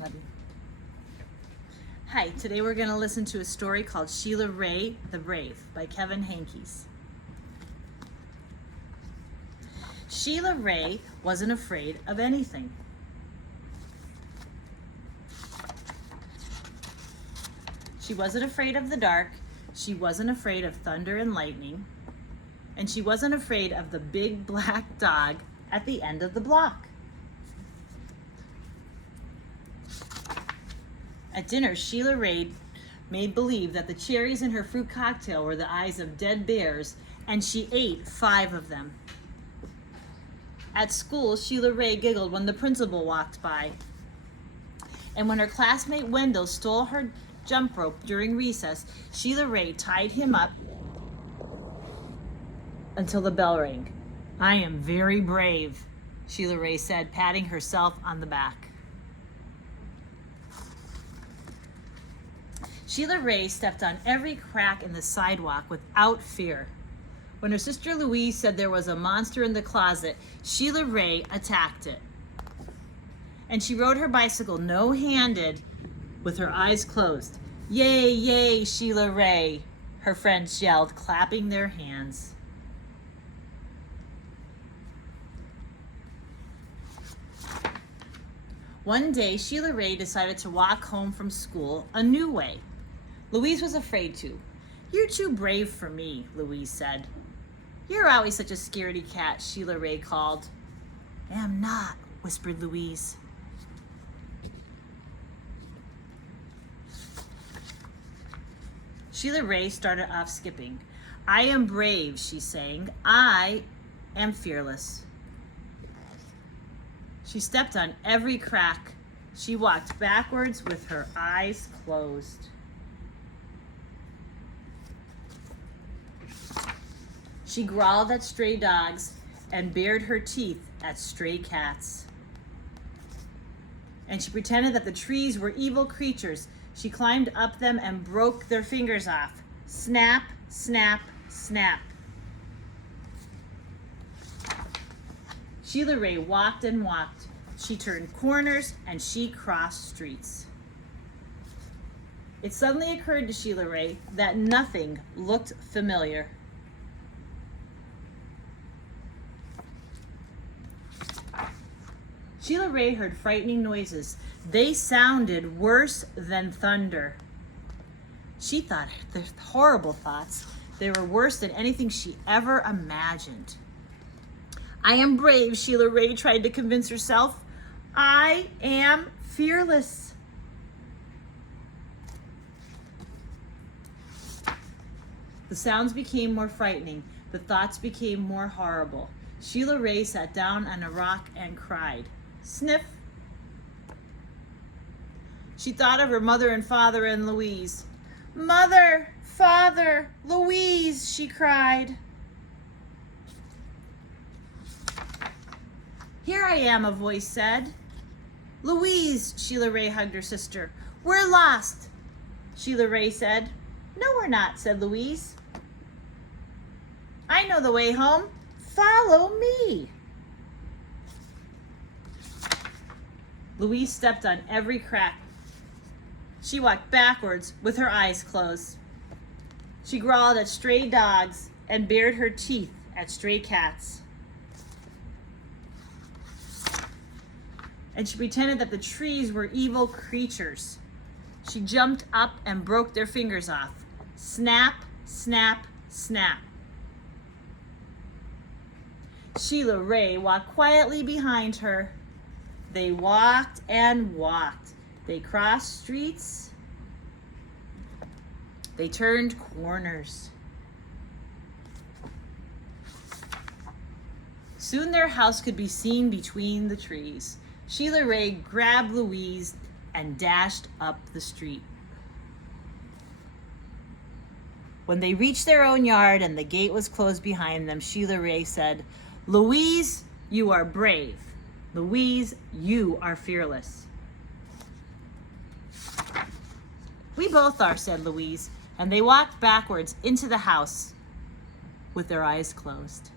Love you. Hi, today we're going to listen to a story called Sheila Ray the Brave by Kevin Henkes. Sheila Ray wasn't afraid of anything. She wasn't afraid of the dark. She wasn't afraid of thunder and lightning. And she wasn't afraid of the big black dog at the end of the block. At dinner, Sheila Ray made believe that the cherries in her fruit cocktail were the eyes of dead bears, and she ate 5 of them. At school, Sheila Ray giggled when the principal walked by. And when her classmate Wendell stole her jump rope during recess, Sheila Ray tied him up until the bell rang. "I am very brave," Sheila Ray said, patting herself on the back. Sheila Ray stepped on every crack in the sidewalk without fear. When her sister Louise said there was a monster in the closet, Sheila Ray attacked it. And she rode her bicycle no-handed with her eyes closed. "Yay, yay, Sheila Ray," her friends yelled, clapping their hands. One day, Sheila Ray decided to walk home from school a new way. Louise was afraid to. "You're too brave for me," Louise said. "You're always such a scaredy cat," Sheila Ray called. "Am not," whispered Louise. Sheila Ray started off skipping. "I am brave," she sang. "I am fearless." She stepped on every crack. She walked backwards with her eyes closed. She growled at stray dogs and bared her teeth at stray cats. And she pretended that the trees were evil creatures. She climbed up them and broke their fingers off. Snap, snap, snap. Sheila Ray walked and walked. She turned corners and she crossed streets. It suddenly occurred to Sheila Ray that nothing looked familiar. Sheila Ray heard frightening noises. They sounded worse than thunder. She thought the horrible thoughts. They were worse than anything she ever imagined. "I am brave," Sheila Ray tried to convince herself. "I am fearless." The sounds became more frightening. The thoughts became more horrible. Sheila Ray sat down on a rock and cried. Sniff. She thought of her mother and father and Louise. "Mother, Father, Louise," she cried. "Here I am," a voice said. "Louise," Sheila Ray hugged her sister. "We're lost," Sheila Ray said. "No, we're not," said Louise. "I know the way home. Follow me." Louise stepped on every crack. She walked backwards with her eyes closed. She growled at stray dogs and bared her teeth at stray cats. And she pretended that the trees were evil creatures. She jumped up and broke their fingers off. Snap, snap, snap. Sheila Ray walked quietly behind her. They walked and walked. They crossed streets. They turned corners. Soon their house could be seen between the trees. Sheila Ray grabbed Louise and dashed up the street. When they reached their own yard and the gate was closed behind them, Sheila Ray said, "Louise, you are brave. Louise, you are fearless." "We both are," said Louise, and they walked backwards into the house with their eyes closed.